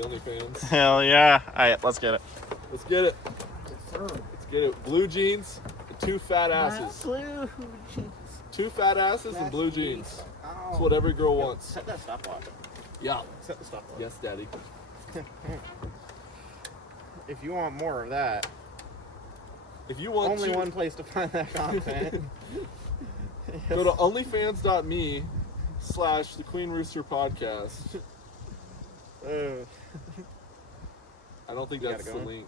the OnlyFans. Hell yeah. Alright, let's get it. Let's get it. Let's get it. Blue jeans and 2 fat asses. Blue jeans. 2 fat asses and blue jeans. That's what every girl wants. Set that stopwatch. Yeah. Set the stopwatch. Yes, Daddy. If you want more of that, If you want only one place to find that content. Go to onlyfans.me/the Queen Rooster Podcast. I don't think that's the link.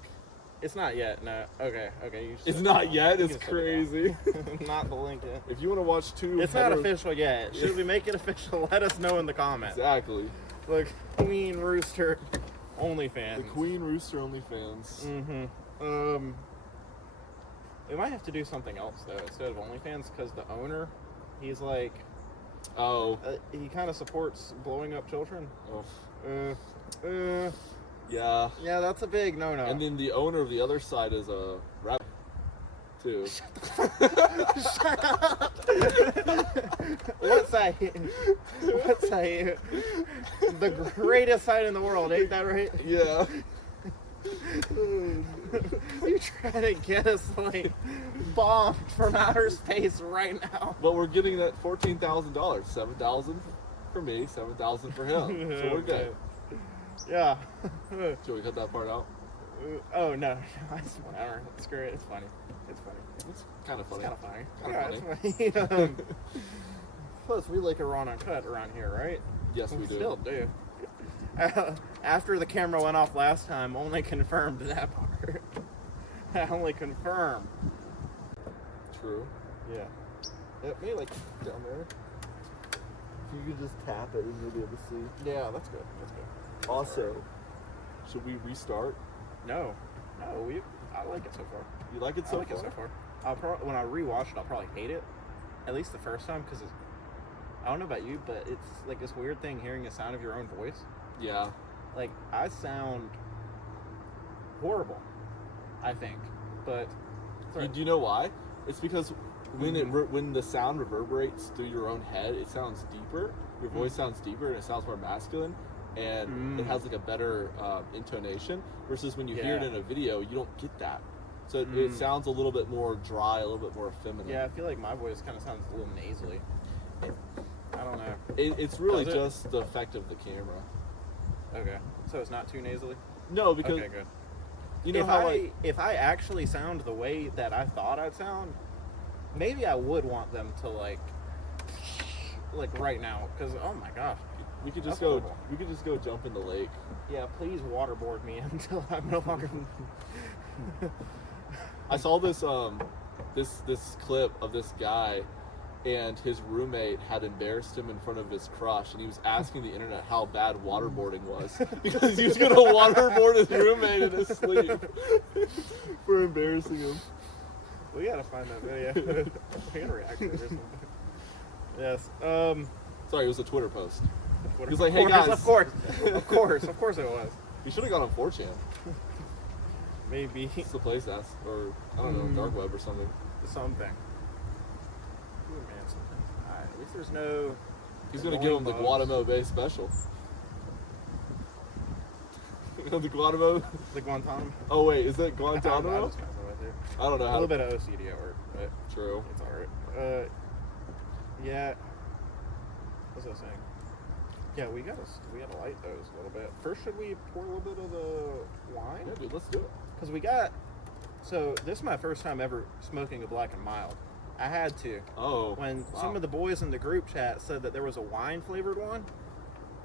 It's not yet, no. Okay. It's not yet? It's crazy. Not the link yet. If you want to watch 2... It's not official yet. Should we make it official? Let us know in the comments. Exactly. The Queen Rooster OnlyFans. The Queen Rooster OnlyFans. Mm-hmm. We might have to do something else, though, instead of OnlyFans, because the owner, he's like... Oh. He kind of supports blowing up children. Oh. Yeah, that's a big no-no. And then the owner of the other side is a rapper, too. Shut up! What's that? The greatest site in the world, ain't that right? Yeah. You trying to get us, like, bombed from outer space right now. But we're getting that $14,000. $7,000 for me, $7,000 for him. So we're good. Yeah. Should we cut that part out? Oh, no. It's whatever. Screw it. It's funny. It's kind of funny. It's funny. Plus, we like a raw uncut around here, right? Yes, we do. Still do. After the camera went off last time, only confirmed that part. Only confirmed. True. Yeah. Maybe like down there. You could just tap it and you'll be able to see. Yeah, that's good. Also, should we restart? No. I like it so far. You like it so far? When I rewatch it, I'll probably hate it. At least the first time, because I don't know about you, but it's like this weird thing hearing the sound of your own voice. Yeah. Like, I sound horrible, I think. But do you know why? It's because when the sound reverberates through your own head, it sounds deeper. Your voice sounds deeper and it sounds more masculine. And it has like a better intonation versus when you hear it in a video, you don't get that. So it sounds a little bit more dry, a little bit more feminine. Yeah, I feel like my voice kind of sounds a little nasally. I don't know. It's really just the effect of the camera. Okay, so it's not too nasally? No, because okay, good. You know if I actually sound the way that I thought I'd sound, maybe I would want them to like right now, because oh my gosh. We could just go jump in the lake. Yeah, please waterboard me until I'm no longer. I saw this this clip of this guy, and his roommate had embarrassed him in front of his crush, and he was asking the internet how bad waterboarding was because he was gonna waterboard his roommate in his sleep for embarrassing him. We gotta find that video. We gotta react to it or something. Yes. Sorry, it was a Twitter post. He was like, "Hey guys, of course it was." You should have gone on 4chan. Maybe it's the place that's, or I don't know, dark web or something. Something. Alright, at least there's no. He's gonna give him the Guantanamo Bay special. The Guantanamo. The Guantanamo. Oh wait, is that Guantanamo? I don't know how. A little bit of OCD at work, but true. It's alright. Yeah. What was I saying? Yeah, we gotta light those a little bit. First, should we pour a little bit of the wine? Yeah, dude, let's do it. Because so this is my first time ever smoking a Black and Mild. I had to. Oh. When some of the boys in the group chat said that there was a wine flavored one,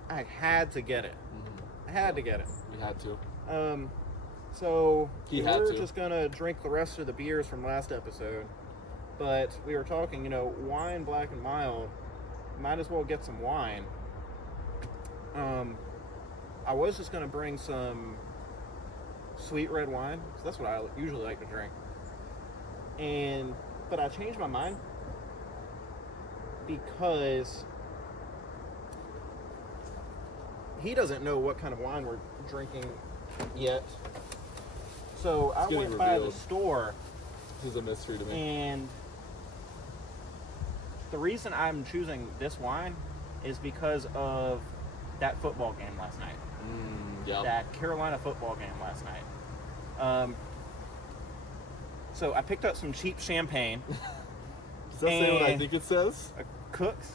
I had to get it. I had to get it. You had to. So we're just gonna drink the rest of the beers from last episode. But we were talking, wine, Black and Mild. Might as well get some wine. I was just gonna bring some sweet red wine, so that's what I usually like to drink. But I changed my mind because he doesn't know what kind of wine we're drinking yet. So I went by the store. This is a mystery to me. And the reason I'm choosing this wine is because of that football game last night. Yep. That Carolina football game last night. So I picked up some cheap champagne. Does that say what I think it says? Cooks.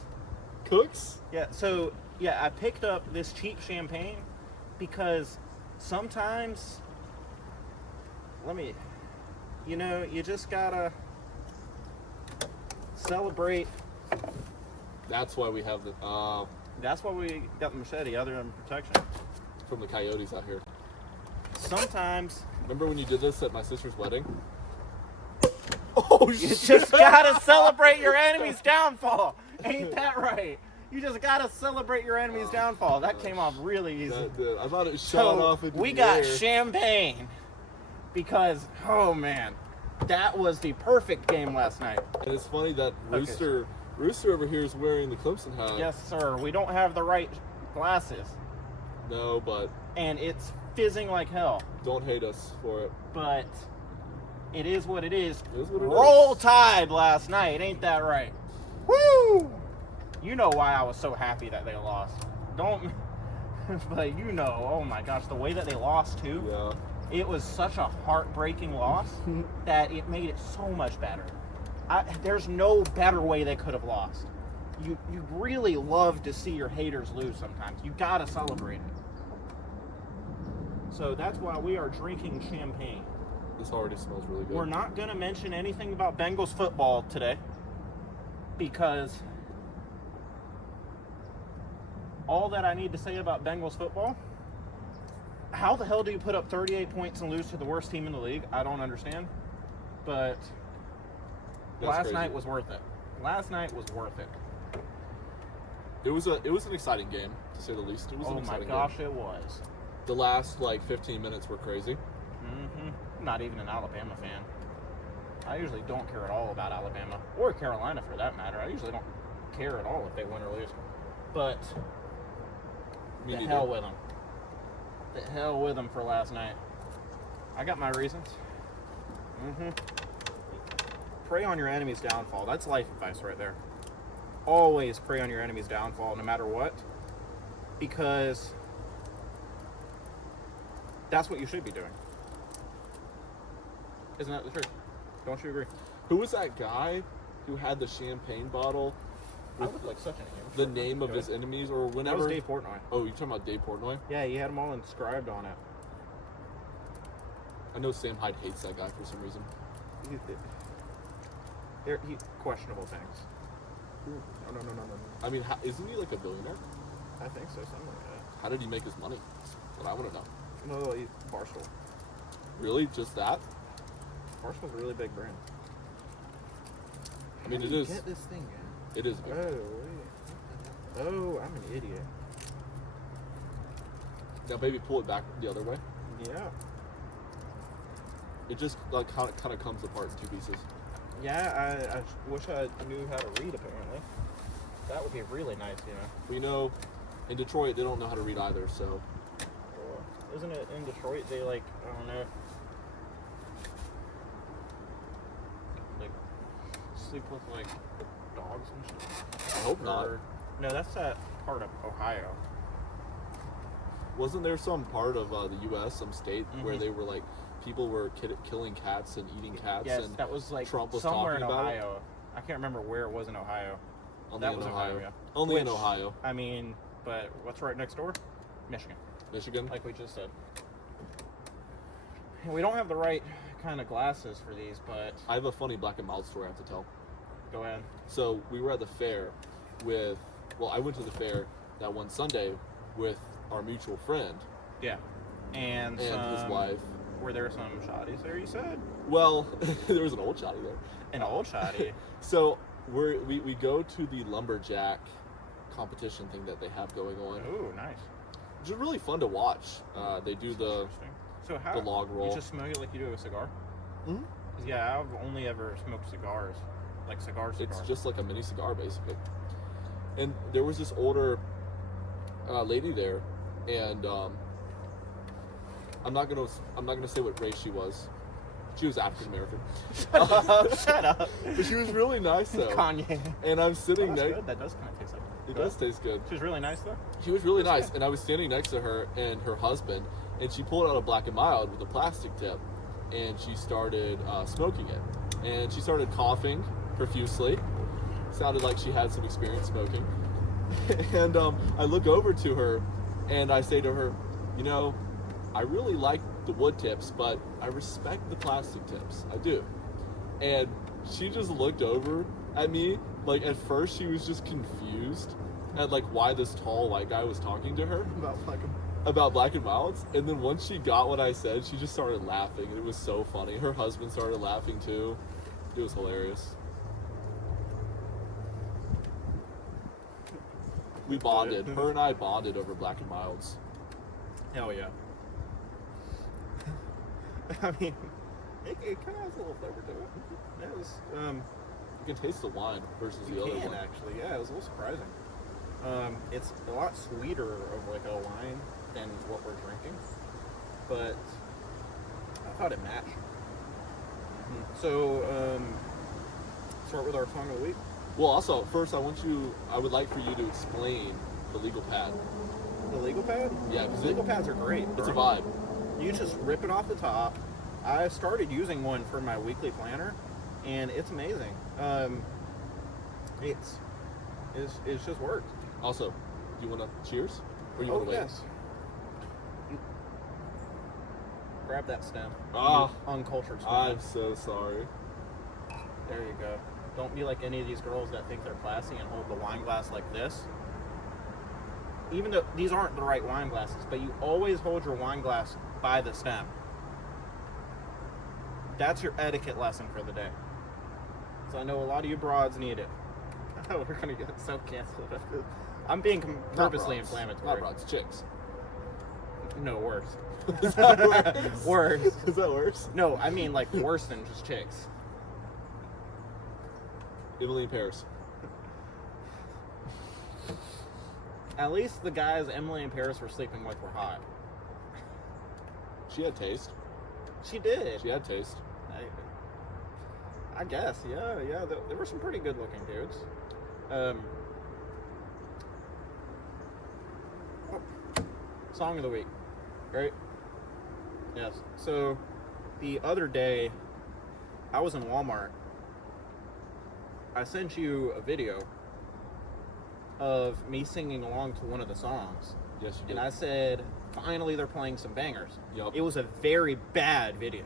Cooks? Yeah, so, I picked up this cheap champagne because sometimes, you just gotta celebrate. That's why we have the, That's why we got the machete, other than protection. From the coyotes out here. Sometimes. Remember when you did this at my sister's wedding? Oh, you just gotta celebrate your enemy's downfall. Ain't that right? You just gotta celebrate your enemy's downfall. That came off really easy. I thought it shot off into we the got air. champagne because, oh man, that was the perfect game last night. And it's funny that Rooster over here is wearing the Clemson hat. Yes, sir. We don't have the right glasses. No, but... And it's fizzing like hell. Don't hate us for it. But it is what it is. It is what it Roll is. Tide last night. Ain't that right? Woo! You know why I was so happy that they lost. Don't... But oh my gosh, the way that they lost too. Yeah. It was such a heartbreaking loss that it made it so much better. There's no better way they could have lost. You really love to see your haters lose sometimes. You gotta celebrate it. So that's why we are drinking champagne. This already smells really good. We're not gonna mention anything about Bengals football today because all that I need to say about Bengals football, how the hell do you put up 38 points and lose to the worst team in the league? I don't understand. But last night was worth it. Last night was worth it. It was an exciting game, to say the least. It was an exciting game. Oh my gosh, it was. The last 15 minutes were crazy. I'm not even an Alabama fan. I usually don't care at all about Alabama or Carolina for that matter. I usually don't care at all if they win or lose. But the hell with them. The hell with them for last night. I got my reasons. Prey on your enemy's downfall. That's life advice right there. Always prey on your enemy's downfall, no matter what. Because that's what you should be doing. Isn't that the truth? Don't you agree? Who was that guy who had the champagne bottle I look like such an idiot. the name of his enemies or whenever? That was Dave Portnoy. Oh, you're talking about Dave Portnoy? Yeah, he had them all inscribed on it. I know Sam Hyde hates that guy for some reason. They're questionable things. No. I mean, isn't he like a billionaire? I think so, something like that. How did he make his money? That's what I want to know. No, Barstool. Really? Just that? Barstool's a really big brand. I mean, How it do you is. get this thing in? It is. Oh, wait. Oh, I'm an idiot. Now, maybe pull it back the other way. Yeah. It just kind of comes apart in two pieces. Yeah, I wish I knew how to read, apparently. That would be really nice, We know in Detroit they don't know how to read either, so. Isn't it in Detroit they, I don't know, sleep with, dogs and shit? I hope not. No, that's that part of Ohio. Wasn't there some part of the U.S., some state, where they were people were killing cats and eating cats? Yes, and that was Trump was somewhere talking in about Ohio. I can't remember where it was in Ohio. Only that in was Ohio. Yeah. Only in Ohio. I mean, but what's right next door? Michigan. Michigan? Like we just said. We don't have the right kind of glasses for these, but... I have a funny black and mild story I have to tell. Go ahead. So we were at the fair I went to the fair that one Sunday with our mutual friend. Yeah. And his wife. Were there some shotties there, you said? Well, there was an old shotty there. An old shotty? So we go to the lumberjack competition thing that they have going on. Ooh, nice. Which is really fun to watch. They do the log roll. You just smoke it like you do a cigar? Mm-hmm. Yeah, I've only ever smoked cigars. Like cigars. It's just like a mini cigar, basically. And there was this older lady there, and I'm not gonna say what race she was. She was African American. Shut up. But she was really nice though. Kanye. And I'm sitting that's there. Good. That does kind of taste like It does taste good. She's really nice though. She was really nice, and I was standing next to her and her husband, and she pulled out a Black and Mild with a plastic tip, and she started smoking it, and she started coughing profusely. Sounded like she had some experience smoking, and I look over to her, and I say to her, you know, I really like the wood tips, but I respect the plastic tips. I do. And she just looked over at me, like at first she was just confused at like why this tall white guy was talking to her about Black and Milds, and then once she got what I said, she just started laughing, and it was so funny. Her husband started laughing too. It was hilarious. We bonded. Her and I bonded over Black and Milds. Hell yeah. I mean, it kind of has a little flavor to it. It was, You can taste the wine versus the other one. Actually, yeah, it was a little surprising. It's a lot sweeter of like a wine than what we're drinking, but I thought it matched. So, start with our song of the week. Well, also, first I would like for you to explain the legal pad. The legal pad? Yeah, because legal pads are great. It's a vibe. You just rip it off the top. I started using one for my weekly planner, and it's amazing. It's just worked. Also, do you want to cheers? Or you want to wait? Yes. Grab that stem. Ah, uncultured stem. I'm so sorry. There you go. Don't be like any of these girls that think they're classy and hold the wine glass like this. Even though these aren't the right wine glasses, but you always hold your wine glass by the stem. That's your etiquette lesson for the day. So I know a lot of you broads need it. Oh, we're gonna get so canceled. I'm being purposely inflammatory. Not broads, chicks. No, worse. Is that worse? Worse. Is that worse? No, I mean like worse than just chicks. Emily in Paris. At least the guys Emily and Paris were sleeping with were hot. She had taste. She did. She had taste. I guess, yeah. There were some pretty good-looking dudes. Song of the week, right? Yes. So, the other day, I was in Walmart. I sent you a video of me singing along to one of the songs. Yes, you did. And I said, finally they're playing some bangers. Yep. It was a very bad video.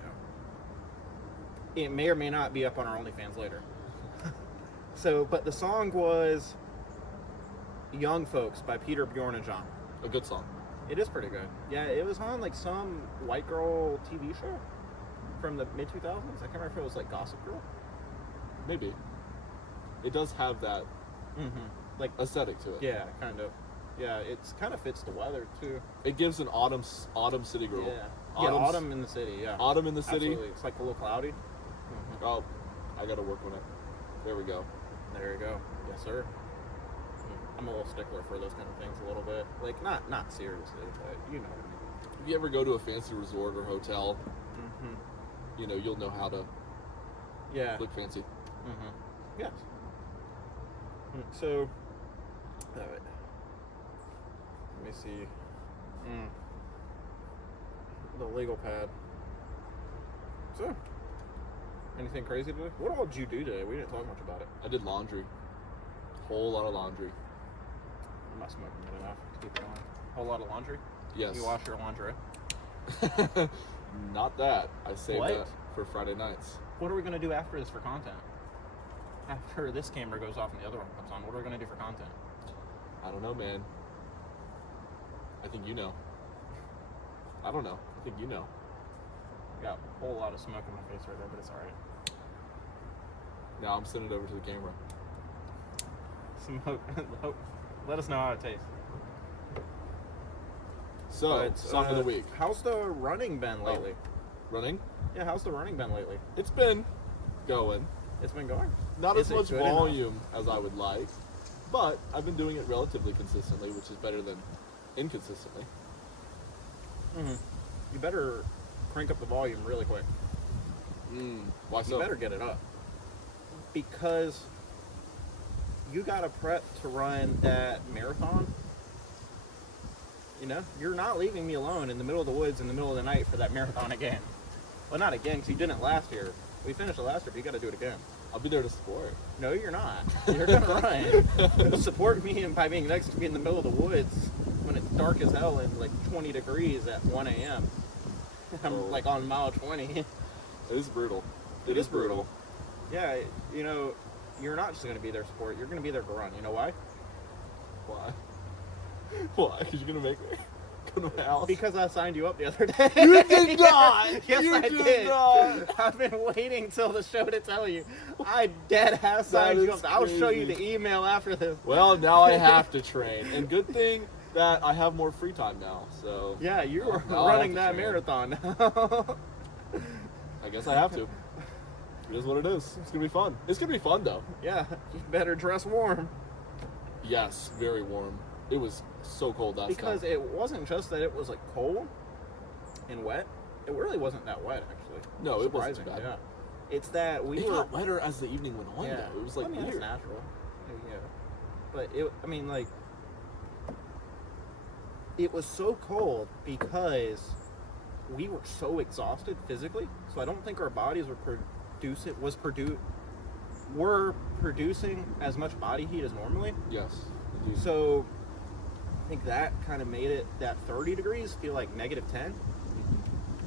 It may or may not be up on our OnlyFans later. But the song was Young Folks by Peter, Bjorn, and John. A good song. It is pretty good. Yeah, it was on like some white girl TV show from the mid-2000s. I can't remember if it was like Gossip Girl. Maybe. It does have that like aesthetic to it. Yeah, kind of. Yeah, it's kind of fits the weather too. It gives an autumn city girl. Yeah, autumn in the city. Yeah, autumn in the city. Absolutely. It's like a little cloudy. Oh, I gotta work on it. There we go. There you go. Yes, sir. I'm a little stickler for those kind of things a little bit. Like, not seriously, but you know what I mean. If you ever go to a fancy resort or hotel, you know, you'll know how to look fancy. Yes. So, let me see. The legal pad. So, anything crazy today? What all did you do today? We didn't talk much about it. I did laundry. Whole lot of laundry. I'm not smoking it enough to keep going. Whole lot of laundry? Yes. You wash your laundry? Not that. I saved that for Friday nights. What are we going to do after this for content? After this camera goes off and the other one comes on, what are we going to do for content? I don't know, man. I think you know. I don't know. I think you know. Got a whole lot of smoke in my face right there, but it's alright. Now I'm sending it over to the camera. Smoke. Let us know how it tastes. So, song of the week. How's the running been lately? Running? Yeah, how's the running been lately? It's been going. It's been going. Not as much volume as I would like, but I've been doing it relatively consistently, which is better than inconsistently. You better crank up the volume really quick. Why so? You better get it up. Because you got to prep to run that marathon. You know, you're not leaving me alone in the middle of the woods in the middle of the night for that marathon again. Well, not again, because you didn't last year. We finished it last year, but you got to do it again. I'll be there to support. No, you're not. You're going to run. Support me by being next to me in the middle of the woods when it's dark as hell and like 20 degrees at 1 a.m. I'm like on mile 20. It is brutal. It is brutal. Yeah, you know, you're not just going to be there to support. You're going to be there to run. You know why? Why? Why? Because you're going to make me go to my house? Because I signed you up the other day. You did not! Yes, you I did not! I've been waiting till the show to tell you. I dead ass signed you up. I'll show you the email after this. Well, now I have to train. And good thing that I have more free time now, so... Yeah, you are now running that train. marathon now. I guess I have to. It is what it is. It's going to be fun. It's going to be fun, though. Yeah, you better dress warm. Yes, very warm. It was so cold last Because night. it wasn't just that it was like cold and wet. It really wasn't that wet, actually. No, it wasn't Surprising, bad. Yeah. It's that we It were... got wetter as the evening went on, Yeah. though. It was like I mean, weird. that's natural. Yeah. But it, I mean, like, it was so cold because we were so exhausted physically. So I don't think our bodies were producing as much body heat as normally. Yes. Indeed. So I think that kind of made it, that 30 degrees feel like negative 10.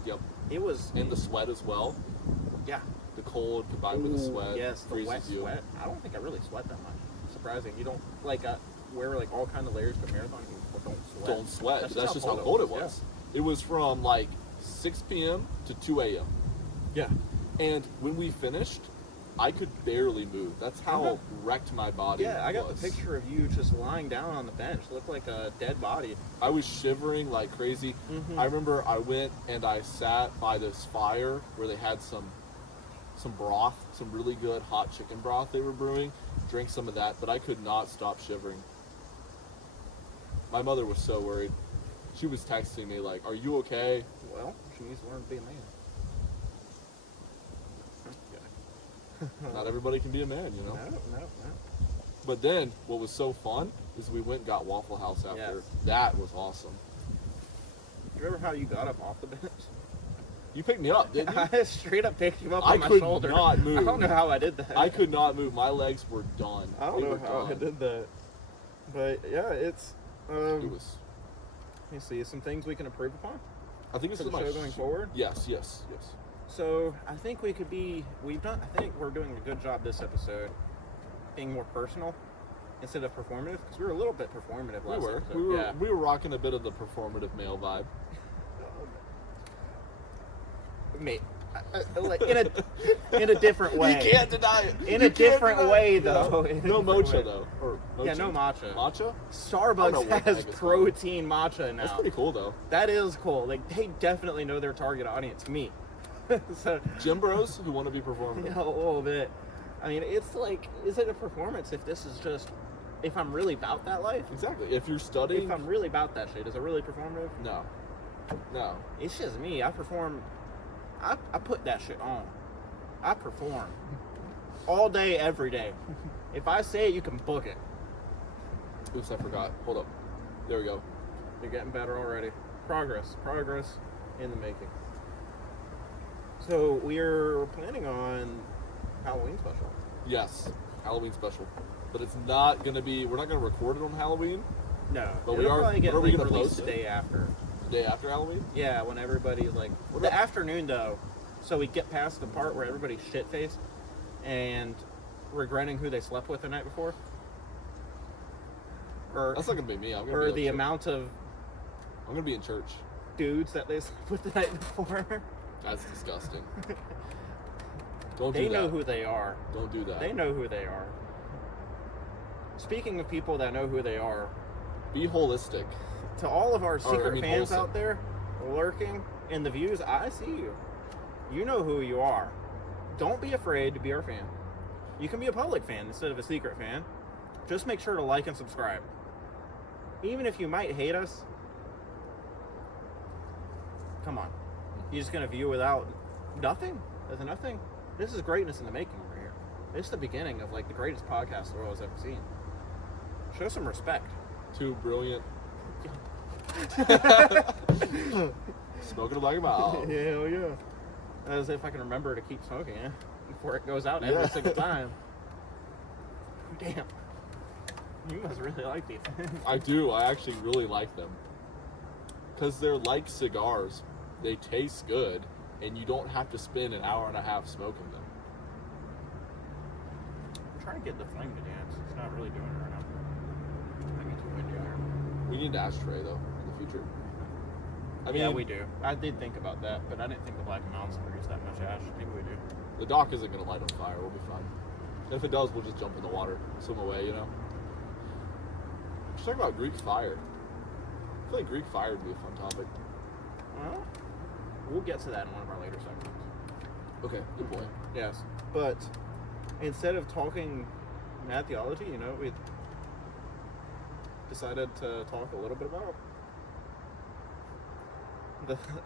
Yep. It was... And the sweat as well. Yeah. The cold combined with the sweat Yes, the freezes wet you. sweat. I don't think I really sweat that much. Surprising. You don't, like, wear, like, all kind of layers for marathon. You don't sweat. Don't sweat. That's just how it cold it was. It was from, like, 6 p.m. to 2 a.m. Yeah. And when we finished, I could barely move. That's how wrecked my body Yeah, I got was. the picture of you just lying down on the bench. Looked like a dead body. I was shivering like crazy. Mhm. I remember I went and I sat by this fire where they had some broth, some really good hot chicken broth they were brewing. Drank some of that, but I could not stop shivering. My mother was so worried. She was texting me like, "Are you okay?" Well, she needs to learn to be a man. Not everybody can be a man, you know? No. But then, what was so fun is we went and got Waffle House after. Yes. That was awesome. Remember how you got up off the bench? You picked me up, didn't you? I straight up picked you up I on my could shoulder. not move. I don't know how I did that. I could not move. My legs were done. I don't They know were how I done. did that. But yeah, it's... It was... Let me see, some things we can improve upon I think it's for the my show going forward. Yes. So I think I think we're doing a good job this episode being more personal instead of performative, because we were a little bit performative last episode. We were rocking a bit of the performative male vibe. Mate, like in a different way. You can't deny it. In a different way, though. No mocha though. Or Yeah, no matcha. Matcha? Starbucks has protein matcha now. That's pretty cool though. That is cool. Like, they definitely know their target audience, me. So, Gym bros who want to be performative. yeah, a little bit. I mean, it's like, is it a performance if this is just, if I'm really about that life? Exactly. If you're studying, If I'm really about that shit, is it really performative? no. It's just me. I perform. I put that shit on. I perform all day, every day. If I say it, you can book it. Oops, I forgot. Hold up. There we go. You're getting better already. Progress in the making. So we're planning on Halloween special. Yes, Halloween special, but it's not gonna be. We're not gonna record it on Halloween. No, But it'll we are- probably get but are we like, gonna released post the it? day after. The day after Halloween. Yeah, when everybody's like What the about- afternoon though, so we get past the part where everybody's shit faced and regretting who they slept with the night before, or That's not gonna be me. I'm gonna or be the like, amount of I'm gonna be in church. dudes that they slept with the night before. That's disgusting. Don't do They that. know who they are. Don't do that. They know who they are. Speaking of people that know who they are, Be holistic. to all of our secret fans wholesome. out there lurking in the views, I see you. You know who you are. Don't be afraid to be our fan. You can be a public fan instead of a secret fan. Just make sure to like and subscribe. Even if you might hate us, come on. You're just going to view without nothing? There's nothing? This is greatness in the making over here. It's the beginning of like the greatest podcast the world has ever seen. Show some respect. 2 brilliant. Smoking a black and mild. Yeah, hell yeah. As if I can remember to keep smoking it before it goes out every single time. Damn. You must really like these. I do. I actually really like them. Because they're like cigars. They taste good, and you don't have to spend an hour and a half smoking them. I'm trying to get the flame to dance. It's not really doing it right now. I get too windy out here. We need an ashtray, though, in the future. I mean, yeah, we do. I did think about that, but I didn't think the Black and Mountains produce that much ash. Maybe we do. The dock isn't going to light on fire. We'll be fine. And if it does, we'll just jump in the water, swim away, you know? Let's talk about Greek fire. I feel like Greek fire would be a fun topic. Well, we'll get to that in one of our later segments. Okay, good point. Yes, but instead of talking mad theology, you know, we decided to talk a little bit about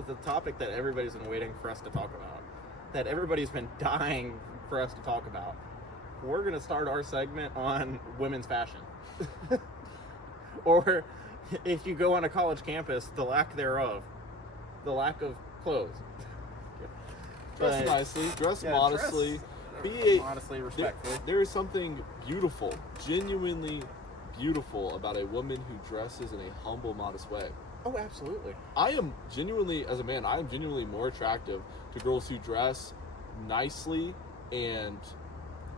the topic that everybody's been waiting for us to talk about, that everybody's been dying for us to talk about. We're going to start our segment on women's fashion. Or if you go on a college campus, the lack thereof. The lack of clothes. Dress nicely, dress modestly, modestly, respectfully. There is something beautiful, genuinely beautiful about a woman who dresses in a humble, modest way. Oh, absolutely. I am genuinely, as a man, I am genuinely more attractive to girls who dress nicely and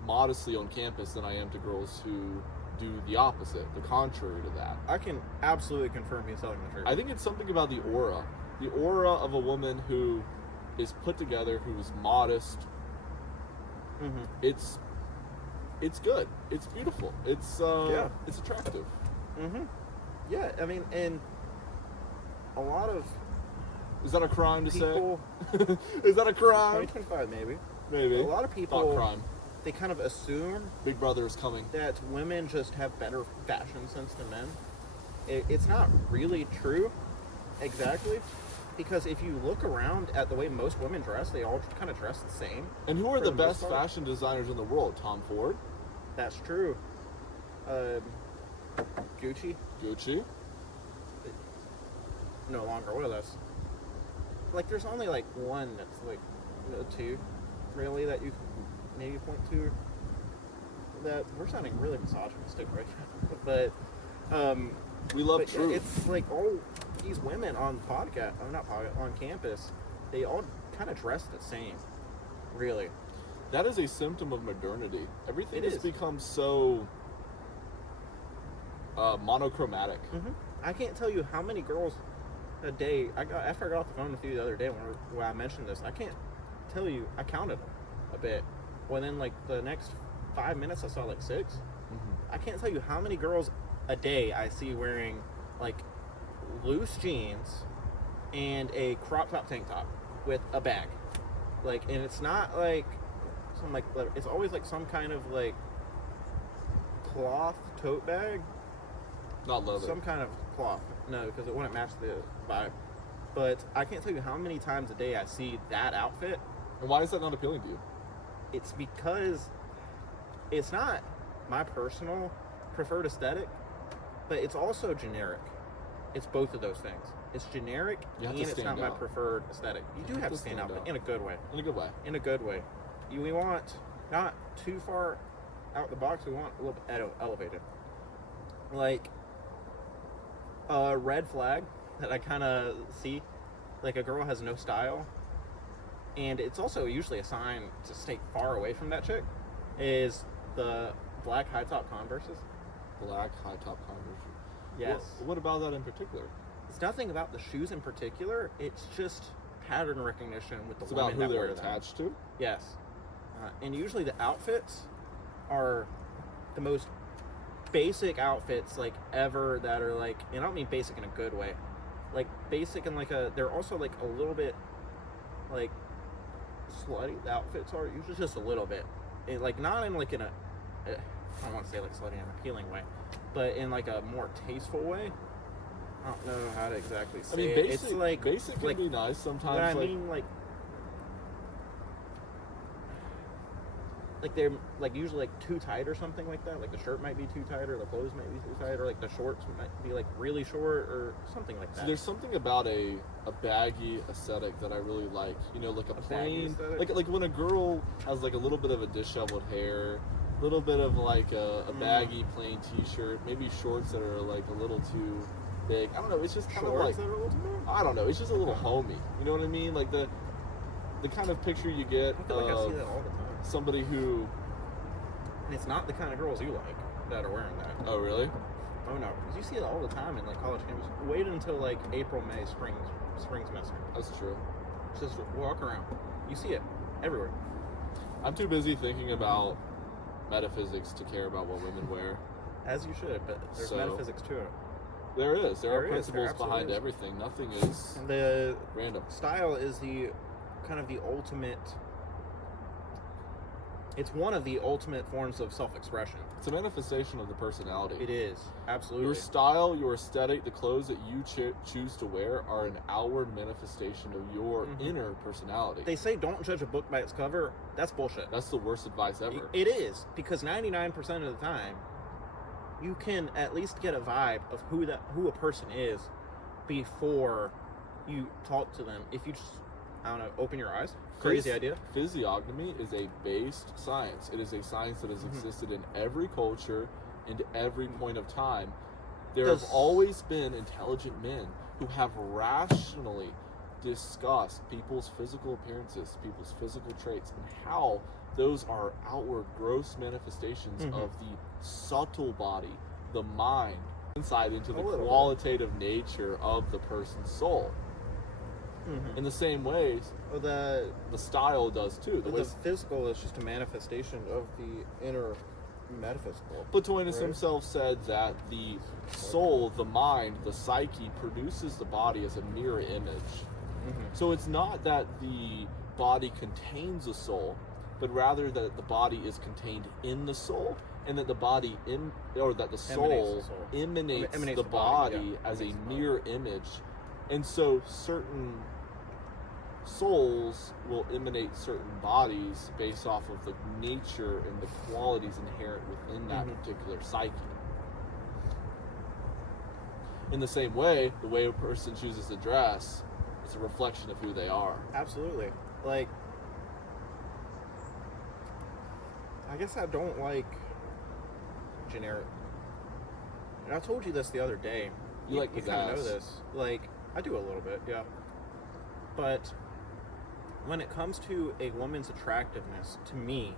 modestly on campus than I am to girls who do the opposite, the contrary to that. I can absolutely confirm he's telling the truth. I think it's something about the aura of a woman who is put together, who's modest. Mm-hmm. It's good. It's beautiful. It's it's attractive. Mm-hmm. Yeah, I mean, and a lot of Is that a crime to people, say? Is that a crime? 2025 maybe. Maybe. A lot of people, Thought crime. they kind of assume Big Brother is coming. that women just have better fashion sense than men. It's not really true, exactly, because if you look around at the way most women dress, they all kind of dress the same. And who are For the the most best part. fashion designers in the world? Tom Ford, That's true. Gucci, Gucci. no longer with us. Like, there's only like one that's like two, really, that you can maybe point to. That we're sounding really misogynistic right now, but We love but truth. it's like all these women on podcast, not podcast, on campus, they all kind of dress the same, really. That is a symptom of modernity. Everything It has is. become so monochromatic. Mm-hmm. I can't tell you how many girls a day after I got off the phone with you the other day when I mentioned this. I can't tell you. I counted them a bit. Within like the next 5 minutes, I saw like 6. Mm-hmm. I can't tell you how many girls a day I see wearing like loose jeans and a crop top tank top with a bag. Like, and it's not like some like, it's always like some kind of like cloth tote bag. Not leather. Some kind of cloth. No, because it wouldn't match the vibe. But I can't tell you how many times a day I see that outfit. And why is that not appealing to you? It's because it's not my personal preferred aesthetic, but it's also generic. It's both of those things. It's generic You have and to it's stand not my out. preferred aesthetic. You do have to stand out, but in a good way. In a good way. In a good way. We want not too far out the box. We want a little bit elevated. Like a red flag that I kind of see, like a girl has no style, and it's also usually a sign to stay far away from that chick, is the black high top Converses. Black high top Converse. Yes. What about that in particular? It's nothing about the shoes in particular. It's just pattern recognition with the It's about women who that they're wear them. attached to. Yes. And usually the outfits are the most basic outfits like ever that are like, and I don't mean basic in a good way, like basic and like they're also like a little bit like slutty. The outfits are usually just a little bit, and like not in like in a, I don't want to say like slutty in an appealing way, but in like a more tasteful way. I don't know how to exactly say I mean, it. basic, It's like basic can like, be nice sometimes. what I like, mean, like like they're like usually like too tight or something like that. Like the shirt might be too tight, or the clothes might be too tight, or like the shorts might be like really short, or something like that. So there's something about a baggy aesthetic that I really like. You know, like a plain, like when a girl has like a little bit of a disheveled hair, a little bit of like a baggy plain t-shirt, maybe shorts that are like a little too big. I don't know. It's just kind of like, I don't know. It's just a little homey. You know what I mean? Like the kind of picture you get I feel like I see that all the time. Somebody who, and it's not the kind of girls you like that are wearing that. Oh really? Oh no, because you see it all the time in like college campus. Wait until like April, May, spring semester. That's true. Just walk around. You see it everywhere. I'm too busy thinking about metaphysics to care about what women wear. As you should, but there's metaphysics to it. There is. There are principles behind everything. Nothing is random. Style is the kind of the ultimate. It's one of the ultimate forms of self-expression. It's a manifestation of the personality. It is, absolutely. Your style, your aesthetic, the clothes that you choose to wear are an outward manifestation of your inner personality. They say don't judge a book by its cover. That's bullshit. That's the worst advice ever. It is, because 99% of the time, you can at least get a vibe of who a person is before you talk to them. If you just, I don't know, open your eyes. Crazy idea. Physiognomy is a based science. It is a science that has existed in every culture and every point of time. There have always been intelligent men who have rationally discussed people's physical appearances, people's physical traits, and how those are outward gross manifestations of the subtle body, the mind, insight into the qualitative nature of the person's soul. In the same ways, the style does too. The physical is just a manifestation of the inner metaphysical. Plotinus himself said that the soul, the mind, the psyche produces the body as a mirror image. So it's not that the body contains a soul, but rather that the body is contained in the soul, and that the body that the soul emanates the body as a mirror image. And so certain souls will emanate certain bodies based off of the nature and the qualities inherent within that particular psyche. In the same way, the way a person chooses to dress is a reflection of who they are. Absolutely. Like, I guess I don't like generic. And I told you this the other day. You like you kind of know this. Like, I do a little bit, yeah. But when it comes to a woman's attractiveness, to me,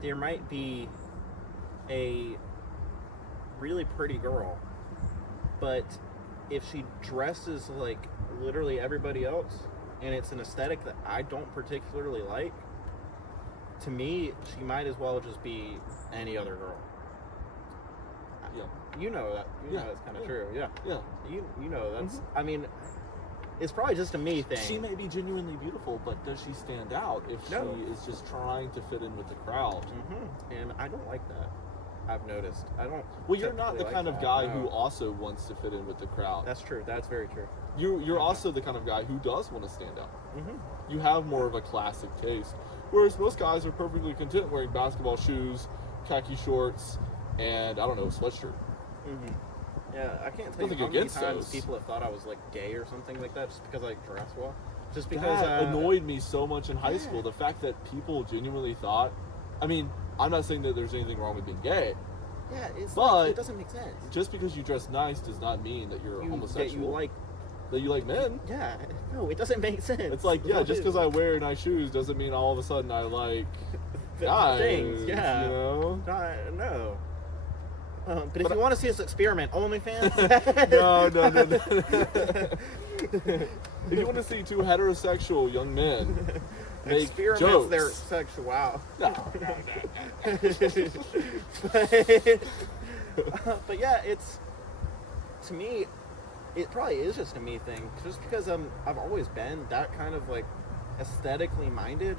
there might be a really pretty girl, but if she dresses like literally everybody else, and it's an aesthetic that I don't particularly like, to me, she might as well just be any other girl. Yeah. You know that. You know that's kind of true. Yeah. Yeah. You know that's. I mean, it's probably just a me thing. She may be genuinely beautiful, but does she stand out if she is just trying to fit in with the crowd? And I don't like that. I've noticed. I don't. Well, you're not the kind of guy who also wants to fit in with the crowd. That's true. That's very true. You're also the kind of guy who does want to stand out. You have more of a classic taste, whereas most guys are perfectly content wearing basketball shoes, khaki shorts, and I don't know, a sweatshirt. Yeah, I can't tell you how many times people have thought I was like gay or something like that just because I dress well. Just because that annoyed me so much in high school. The fact that people genuinely thought, I mean, I'm not saying that there's anything wrong with being gay. Yeah, but it doesn't make sense. Just because you dress nice does not mean that you're homosexual. That you like men. Yeah, no, it doesn't make sense. It's like, yeah, just because I wear nice shoes doesn't mean all of a sudden I like guys. Things, yeah. You know? No. But if you want to see this experiment, OnlyFans? No. If you want to see two heterosexual young men make experiments jokes. Their sexual. Wow. No. But yeah, to me, it probably is just a me thing. Just because I've always been that kind of like aesthetically minded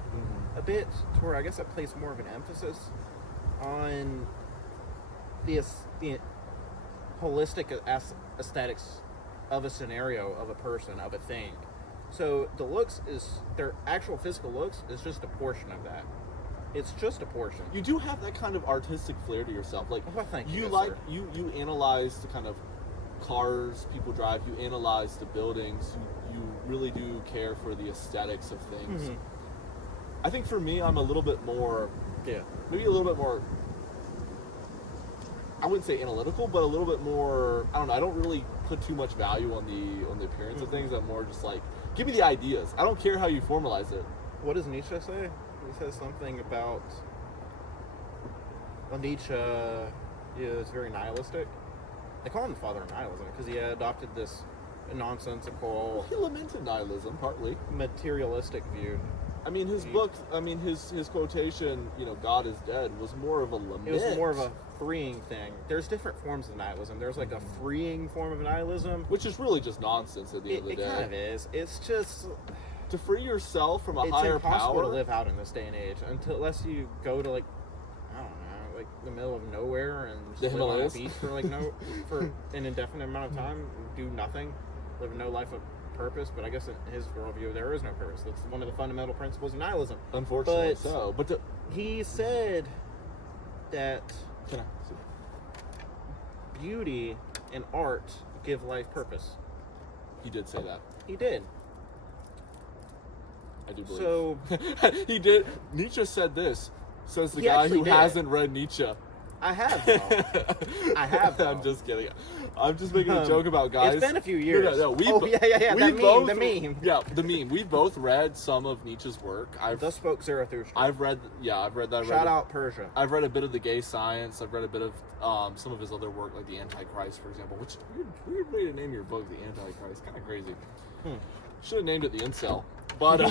a bit, to where I guess I place more of an emphasis on the holistic aesthetics of a scenario, of a person, of a thing. So the looks is their actual physical looks is just a portion of that. It's just a portion. You do have that kind of artistic flair to yourself. Like, well, thank you, like sir. you analyze the kind of cars people drive. You analyze the buildings. You really do care for the aesthetics of things. Mm-hmm. I think for me, I'm a little bit more, maybe a little bit more, I wouldn't say analytical, but a little bit more, I don't know, I don't really put too much value on the appearance of things. I'm more just like, give me the ideas. I don't care how you formalize it. What does Nietzsche say? He says something about, well, Nietzsche is very nihilistic. They call him the father of nihilism because he adopted this nonsensical, He lamented nihilism, partly. materialistic view. I mean, his book, his quotation, God is dead, was more of a lament. It was more of a freeing thing. There's different forms of nihilism. There's like a freeing form of nihilism. Which is really just nonsense at the end of the day. It kind of is. It's just... To free yourself from a higher It's impossible power. to live out in this day and age unless you go to, like, I don't know, like the middle of nowhere and The just live on a Himalayas? beach for, like, for an indefinite amount of time, do nothing, live no life of purpose. But I guess in his worldview, there is no purpose. That's one of the fundamental principles of nihilism. Unfortunately But so. But he said that can I see? beauty and art give life purpose. He did say that. He did. I do believe. So he did. Nietzsche said this. Says the He guy actually who did. hasn't read Nietzsche. I have, though. I have, though. I'm just kidding. I'm just making a joke about guys. It's been a few years. No. Yeah. We That meme, both, the meme. Yeah, the meme. We've both read some of Nietzsche's work. Thus spoke Zarathustra. I've read that. Shout out Persia. I've read a bit of the Gay Science. I've read a bit of some of his other work, like the Antichrist, for example. Which weird way to name your book, the Antichrist. Kind of crazy. Should have named it the Incel. But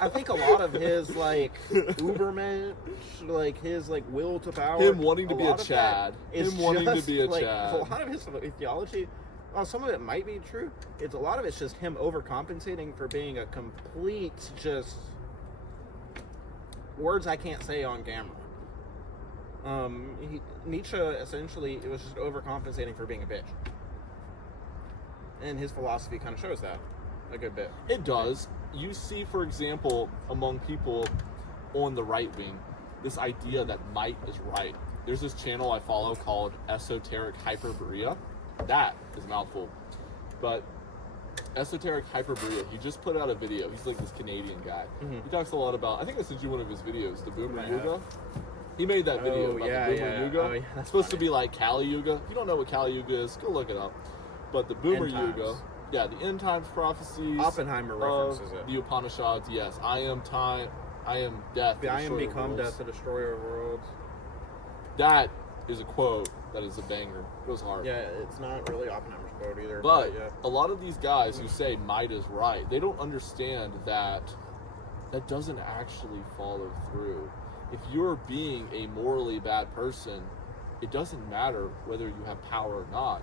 I think a lot of his like Ubermensch, like his like will to power, him wanting to be a Chad, him wanting to be a Chad. A lot of his theology, well, some of it might be true. A lot of it's just him overcompensating for being a complete just words I can't say on camera. Nietzsche essentially it was just overcompensating for being a bitch, and his philosophy kind of shows that a good bit. It does. You see, for example, among people on the right wing, this idea that might is right. There's this channel I follow called Esoteric Hyperborea. That is a mouthful. But Esoteric Hyperborea, he just put out a video. He's like this Canadian guy. Mm-hmm. He talks a lot about, I think I sent you one of his videos, the Boomer Yuga. He made that video about the Boomer Yuga. Oh, yeah, It's supposed to be like Kali Yuga. If you don't know what Kali Yuga is, go look it up. But the Boomer Yuga, yeah, the end times prophecies. Oppenheimer references it. The Upanishads, yes. I am time, I am death. I am become death, the destroyer of worlds. That is a quote that is a banger. It goes hard. Yeah, it's not really Oppenheimer's quote either. But yeah. a lot of these guys who say might is right, they don't understand that that doesn't actually follow through. If you're being a morally bad person, it doesn't matter whether you have power or not.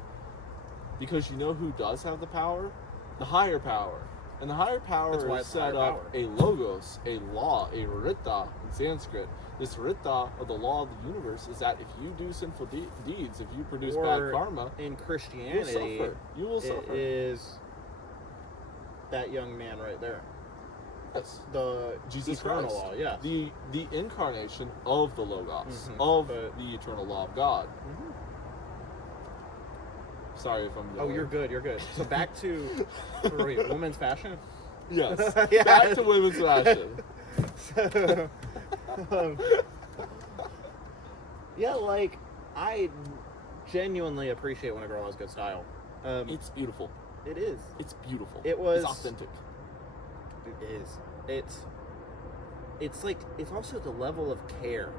Because you know who does have the power? The higher power. And the higher power is set up a logos, a law, a rita in Sanskrit. This rita, or the law of the universe, is that if you do sinful deeds, if you produce bad karma, in Christianity, you will suffer. It is that young man right there. Yes. The Jesus eternal Christ. law, yeah. The incarnation of the logos, of the eternal law of God. Mm-hmm. Sorry if I'm yelling. Oh, you're good. So back to women's fashion? Yes. Yeah. Back to women's fashion. Yeah, like, I genuinely appreciate when a girl has good style. It's beautiful. It is. It's beautiful. It was... It's authentic. It is. It's like, it's also the level of care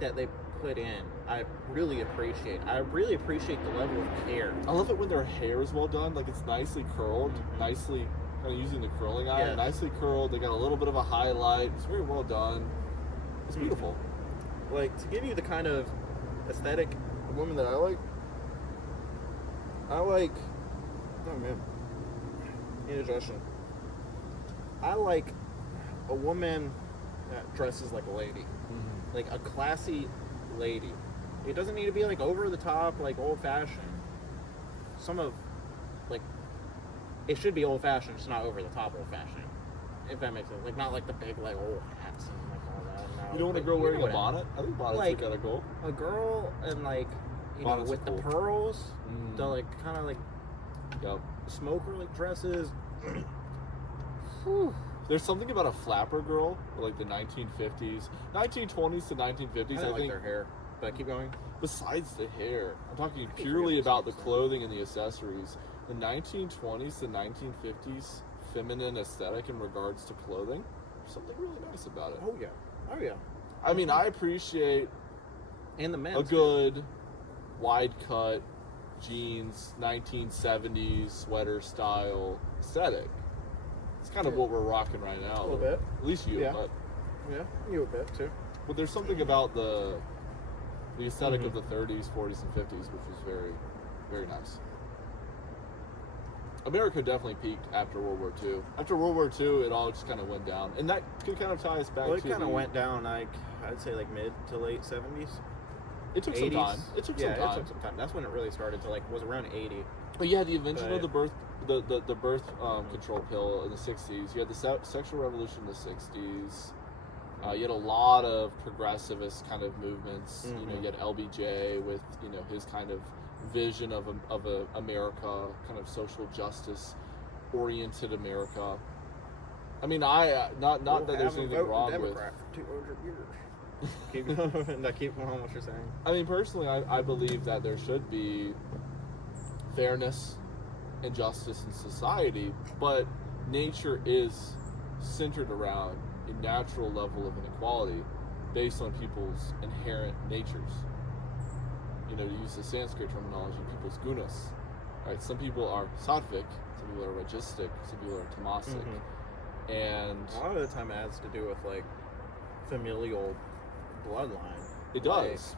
that they put in. I really appreciate the level of care. I love it when their hair is well done. Like, it's nicely curled, nicely, kind of using the curling iron, Yeah. nicely curled. They got a little bit of a highlight. It's very well done. It's beautiful. Like, to give you the kind of aesthetic of women that I like, oh man, indigestion. I like a woman that dresses like a lady, like a classy lady. It doesn't need to be like over the top, like old fashioned. Some of like it should be old-fashioned, just not over the top old-fashioned. If that makes sense. Like, not like the big, like, old hats and like all that. No. You don't want a girl wearing a bonnet? I think bonnets like, are kind of cool. A girl and, like, you Bonnets know, with the cool. pearls, the, like, kind of, like, Yep. smoker, like, dresses. There's something about a flapper girl, like the 1950s, 1920s to 1950s. I I like think their hair. But keep going. besides the hair, I'm talking purely about the clothing and the accessories. The 1920s to 1950s feminine aesthetic in regards to clothing, there's something really nice about it. Oh, yeah. Oh, yeah. I mean, I appreciate And the men. a good wide cut jeans, 1970s sweater style aesthetic. It's kind of what we're rocking right now. A little bit. At least you, Yeah. but You a bit, too. But there's something about the aesthetic of the 30s, 40s, and 50s, which was very, very nice. America definitely peaked after World War II. After World War II, it all just kind of went down, and that could kind of tie us back. Well, it to kind of went down, like, I'd say, like, mid to late 70s. It took 80s. some time. It took some time. It took some time. That's when it really started to, like, was around 80. But you had the invention of But- the birth control pill in the 60s. You had the sexual revolution in the 60s. You had a lot of progressivist kind of movements. You know, you had LBJ with, you know, his kind of vision of a America, kind of social justice oriented America. I mean, not that there's anything wrong Democrat for 200 years. Keep going. No, keep going on what you're saying. I mean, personally, I believe that there should be fairness and justice in society, but nature is centered around a natural level of inequality based on people's inherent natures. You know, to use the Sanskrit terminology, people's gunas. Right? Some people are sattvic, some people are rajasic, some people are tamasic. And A lot of the time it has to do with, like, familial bloodline. it does.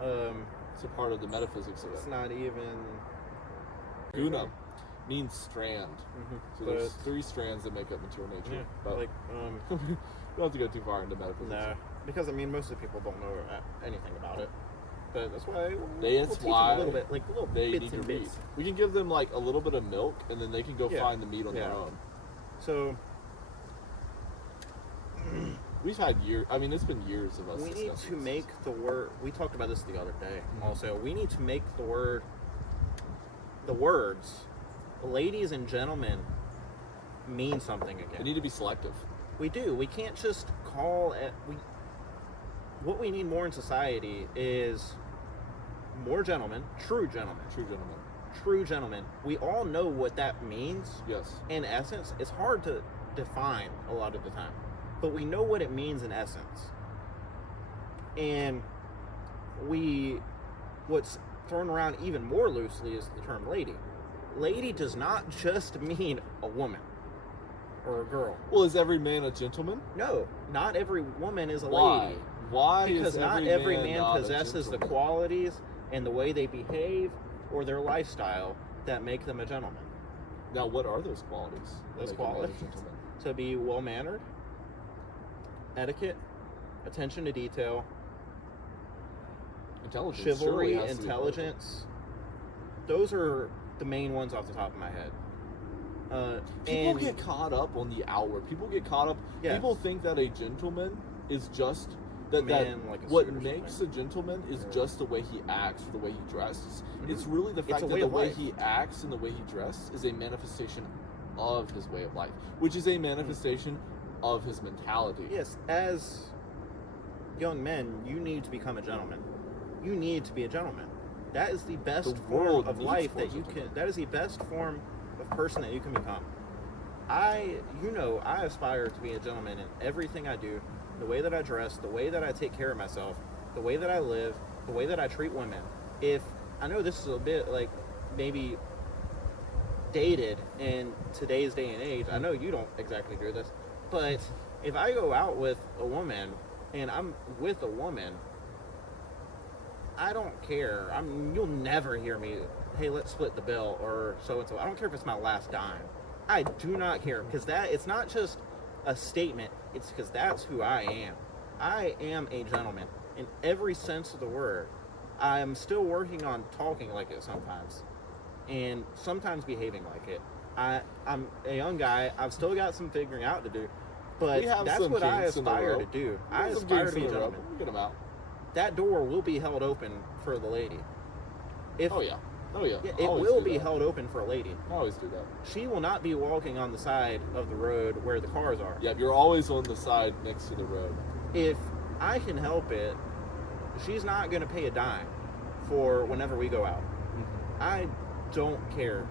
Like, It's a part of the metaphysics of it's it. not even... Guna means strand. So there's 3 strands that make up material nature. Yeah, But like, we don't have to go too far into metaphysics. no. Because, I mean, most of the people don't know anything about it. But that's why That's we'll teach them why a little bit, like, little They bits need to and read. bits. We can give them like a little bit of milk, and then they can go Yeah. find the meat on their Yeah. own. So, We've had years. I mean, it's been years of us. we need discussing to this. make the word... We talked about this the other day, also. We need to make the words, ladies and gentlemen, mean something They again. need to be selective. We do. We can't just call it... What we need more in society is more gentlemen, true gentlemen. True gentlemen. True gentlemen. We all know what that means. Yes. In essence, it's hard to define a lot of the time, but we know what it means in essence. And what's thrown around even more loosely is the term lady. Lady does not just mean a woman or a girl. Well, is every man a gentleman? No, not every woman is a Why? lady. Why Because is not every man not a possesses the gentleman? qualities and the way they behave or their lifestyle that make them a gentleman. Now, what are those qualities? that Those make a man a qualities? gentleman? To be well-mannered, etiquette, attention to detail, Intelligence. chivalry, surely has to be part of it. intelligence. Those are the main ones off the top of my head. People And get caught up on the outward. People get caught up. Yeah. People think that a gentleman is just A that. man, like a What suit or makes something. a gentleman is Yeah. just the way he acts, or the way he dresses. It's really the It's fact a that way the of way life. he acts and the way he dresses is a manifestation of his way of life, which is a manifestation of his mentality. yes, as young men, you need to become a gentleman. You need to be a gentleman. That is the best The form world of needs life more that you gentlemen. can. That is the best form of person that you can become. I aspire to be a gentleman in everything I do, the way that I dress, the way that I take care of myself, the way that I live, the way that I treat women. If I know this is a bit like maybe dated in today's day and age, I know you don't exactly do this, but if I go out with a woman and I'm with a woman, I don't care. You'll never hear me, hey, let's split the bill or so and so. I don't care if it's my last dime. I do not care because it's not just a statement. It's because that's who I am. I am a gentleman in every sense of the word. I am still working on talking like it sometimes, and sometimes behaving like it. I'm a young guy. I've still got some figuring out to do, but We have that's some what I kinks in the aspire rope. to do. We I have some aspire kinks to be in a the rope. gentleman. We'll get them out. That door will be held open for the lady. If Oh yeah. it Always will do be that. held open for a lady. I always do that. She will not be walking on the side of the road where the cars are. Yeah, you're always on the side next to the road. If I can help it, she's not going to pay a dime for whenever we go out. I don't care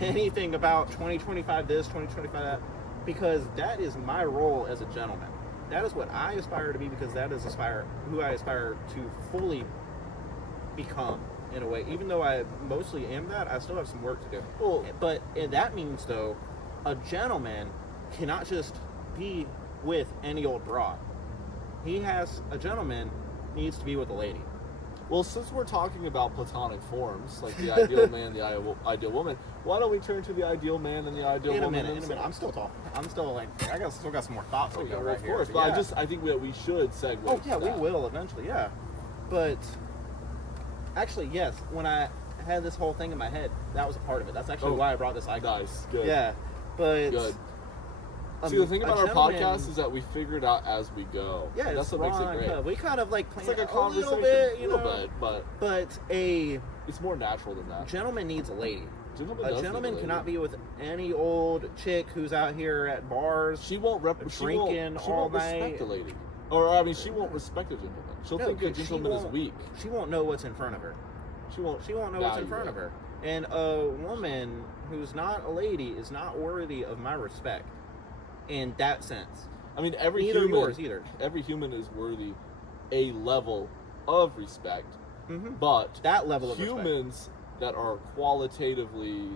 anything about 2025 this, 2025 that, because that is my role as a gentleman. That is what I aspire to be, because that is who I aspire to fully become in a way. Even though I mostly am that, I still have some work to do. Well, But that means, though, a gentleman cannot just be with any old broad. A gentleman needs to be with a lady. well, since we're talking about platonic forms, like the ideal man, the ideal woman, why don't we turn to the ideal man and the ideal In a woman? minute. I'm still talking. I'm still like, still got some more thoughts to Oh, go yeah, right of here. course, but but I think that we should segue. Oh, to yeah, we that. will eventually, yeah. But, actually, yes, when I had this whole thing in my head, that was a part of it. That's actually Oh, why I brought this icon. Nice, good. Yeah, but... Good. See, the thing a about our gentleman- podcast is that we figure it out as we go. Yeah, that's what makes it great. We kind of like It's plan like a it conversation, little bit, but a it's more natural than that. gentleman needs a lady. Gentleman A does gentleman need a cannot lady. be with any old chick who's out here at bars. She won't drinking she all won't night. respect a lady, or I mean, she won't respect a gentleman. She'll No, think a 'cause she gentleman is won't- weak. She won't know what's in front of her. She won't She won't know what's in value front it. of her. And a woman who's not a lady is not worthy of my respect in that sense. I mean, every Neither human, yours either. every human is worthy a level of respect, Mm-hmm. but That level of respect. humans that are qualitatively,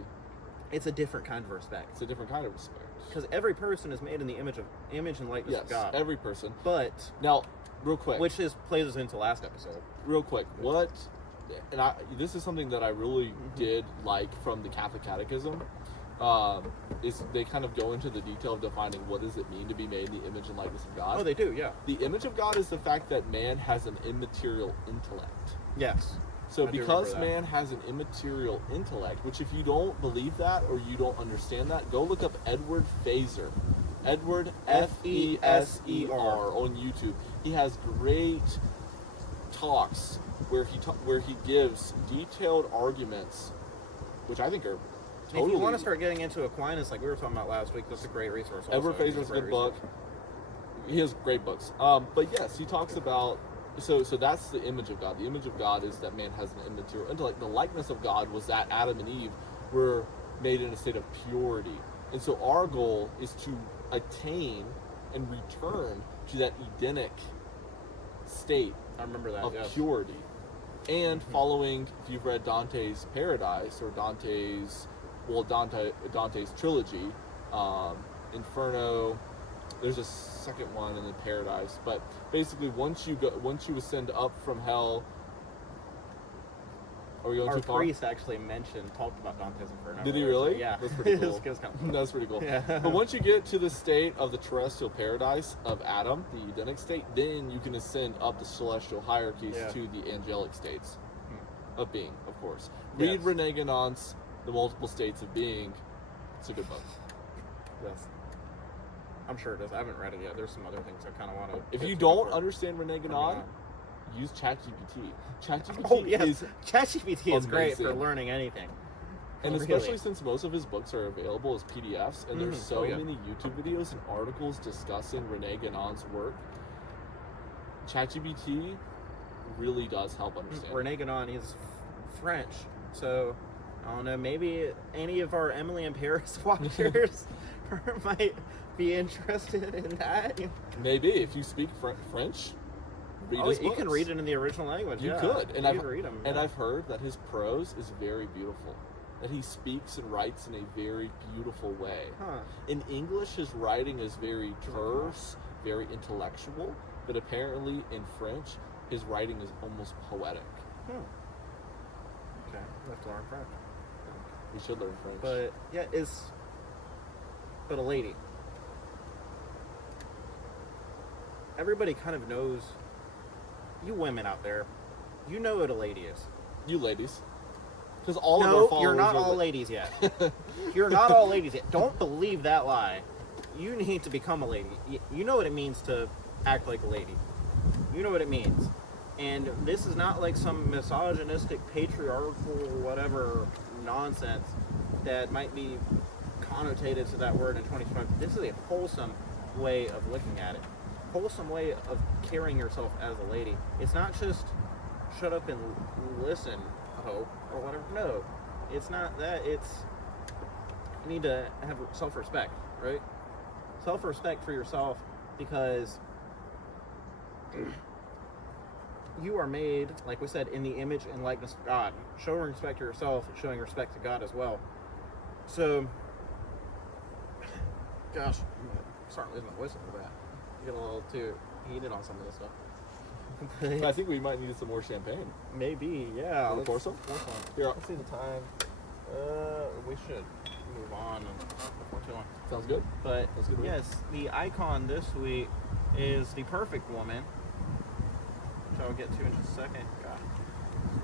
It's a different kind of respect. it's a different kind of respect. Because every person is made in the image and likeness Yes, of God. every person. But Now, real quick, plays us into last episode. what, and this is something that I really did like from the Catholic Catechism, is they kind of go into the detail of defining what does it mean to be made in the image and likeness of God. Oh, they do, yeah. The image of God is the fact that man has an immaterial intellect. Yes. So I do because remember that. man has an immaterial intellect, which if you don't believe that or you don't understand that, go look up Edward Feser. Edward F-E-S-E-R on YouTube. He has great talks where he gives detailed arguments, which I think are totally... If you want to start getting into Aquinas, like we were talking about last week, that's a great resource. Also. Edward He's Feser's a great good book. resource. He has great books. But yes, he talks about... So that's the image of God. The image of God is that man has an immaterial intellect. The likeness of God was that Adam and Eve were made in a state of purity. And so our goal is to attain and return to that Edenic state I remember that, of yes. purity. And following, if you've read Dante's Paradise or Dante's trilogy, Inferno, there's a second one in the Paradise, but basically once you ascend up from hell, are we going Our too far? priest actually talked about Dante's Inferno. Did he really? Yeah. That's pretty cool. It was kind of That's pretty cool. Yeah. But once you get to the state of the terrestrial paradise of Adam, the Edenic state, then you can ascend up the celestial hierarchies Yeah. to the angelic states of being, of course. Yes. Read Rene Guénon's The Multiple States of Being. It's a good book. Yes. I'm sure it does. I haven't read it yet. There's some other things I kind of want to... If you don't understand Rene Guénon, use ChatGPT. ChatGPT Oh, yes. is... ChatGPT is great for amazing. learning anything. And Really. especially since most of his books are available as PDFs, and there's Mhm. so Oh, yeah. many YouTube videos and articles discussing Rene Guénon's work, ChatGPT really does help understand. Rene Guénon is French, so I don't know. Maybe any of our Emily in Paris watchers might be interested in that. Maybe if you speak French, read Oh, his you books. can read it in the original language. You yeah. could, and you I've could read them. and I've heard that his prose is very beautiful. That he speaks and writes in a very beautiful way. Huh. In English, his writing is very terse, very intellectual, but apparently in French, his writing is almost poetic. Okay, we have to learn French. We should learn French. But yeah, but a lady. Everybody kind of knows. You women out there, you know what a lady is. you ladies, Because all of our No, followers you're not are all ladies yet. You're not all ladies yet. Don't believe that lie. You need to become a lady. You know what it means to act like a lady. You know what it means. And this is not like some misogynistic, patriarchal, whatever nonsense that might be connotated to that word in 2025. This is a wholesome way of looking at it. Wholesome way of carrying yourself as a lady. It's not just shut up and listen, hope, or whatever. No, it's not that. It's you need to have self-respect, right? Self-respect for yourself, because you are made, like we said, in the image and likeness of God. Showing respect to yourself is showing respect to God as well. So, gosh, I'm starting to lose my voice a little bit. Get a little too heated on some of this stuff. I think we might need some more champagne. Maybe, yeah. Let's pour some? Here, Let's see the time. We should move on before too long. sounds good. But That's good. yes, the icon this week is the perfect woman, which I'll get to in just a second. God,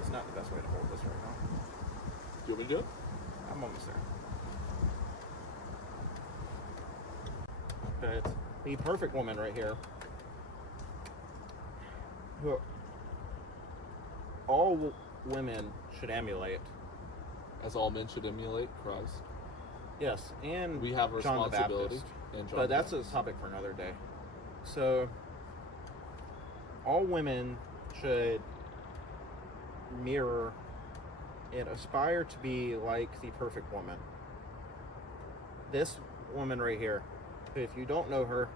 it's not the best way to hold this right now. Do you want me to do it? I'm almost there. But the perfect woman right here, who all women should emulate. As all men should emulate Christ. Yes, and We have a John the responsibility. Baptist. And John But the that's a Baptist. topic for another day. So, all women should mirror and aspire to be like the perfect woman. This woman right here, if you don't know her,